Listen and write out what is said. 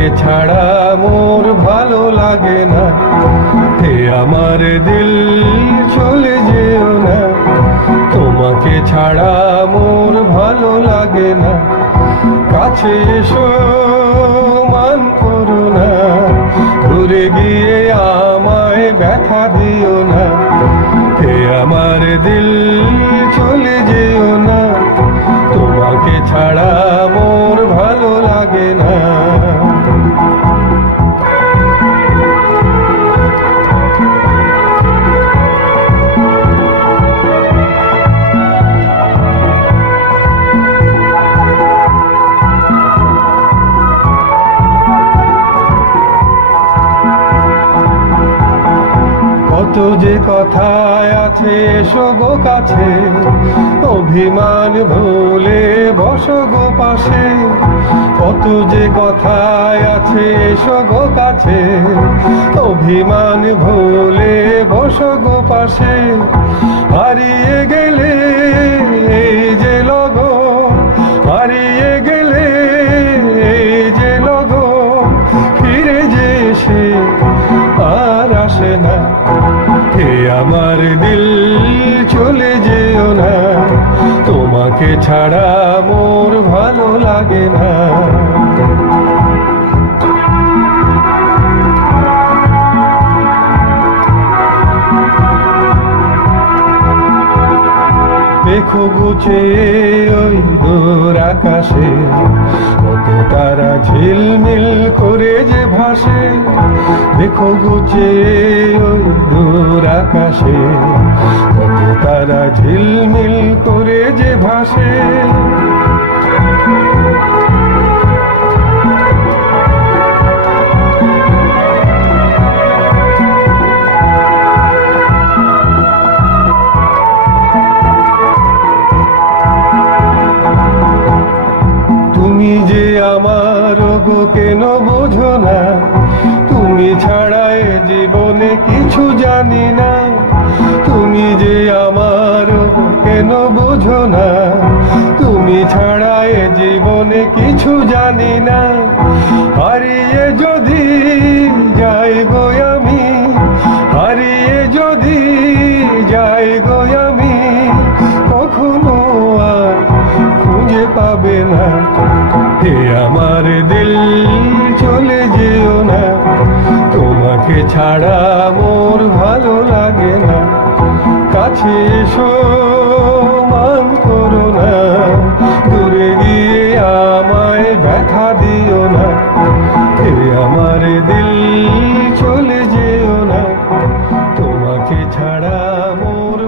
তোমাকে ছাড়া মোর ভালো লাগে না। হে আমার দিল চলে যেও না, তোমাকে ছাড়া মোর ভালো লাগে না। কাছে এসো মান করো না, দূরে গিয়ে আমায় ব্যথা দিও না। হে আমার দিল চলে যেও না, তোমাকে ছাড়া মোর ভালো লাগে না। কত যে কথায় আছে এসো গো কাছে, অভিমান ভুলে বসো গো পাশে। কত যে কথায় আছে এসো গো কাছে, অভিমান ভুলে বসো গো পাশে। হারিয়ে গেলে এই যে লগন, হারিয়ে গেলে এই যে লগন, ফিরে যে এসে আর আসে না। হে আমার দিল চলে যেও না, তোমাকে ছাড়া মোর ভালো লাগে না। দেখো গুছে ওই দূর আকাশে, কত তারা ঝিলমিল করে যে ভাসে। দেখো গুছে ওই দূর আকাশে, কত তারা ঝিলমিল করে যে ভাসে। তুমি যে আমার গো কেন বোঝো না, তুমি ছাড়া এ জীবনে কিছু জানি না। তুমি যে আমার গো কেন বোঝো না, তুমি ছাড়া এ জীবনে কিছু জানি না। হারিয়ে যদি যাই গো আমি, হারিয়ে যদি যাই গো আমি, কখনো আর খুঁজে পাবে না। হে আমার দিল চলে যেও না, তোমাকে ছাড়া মোর ভালো লাগে না। কাছে এসো মান করো না, দূরে গিয়ে আমায় ব্যথা দিও না। হে আমার দিল চলে যেও না, তোমাকে ছাড়া মোর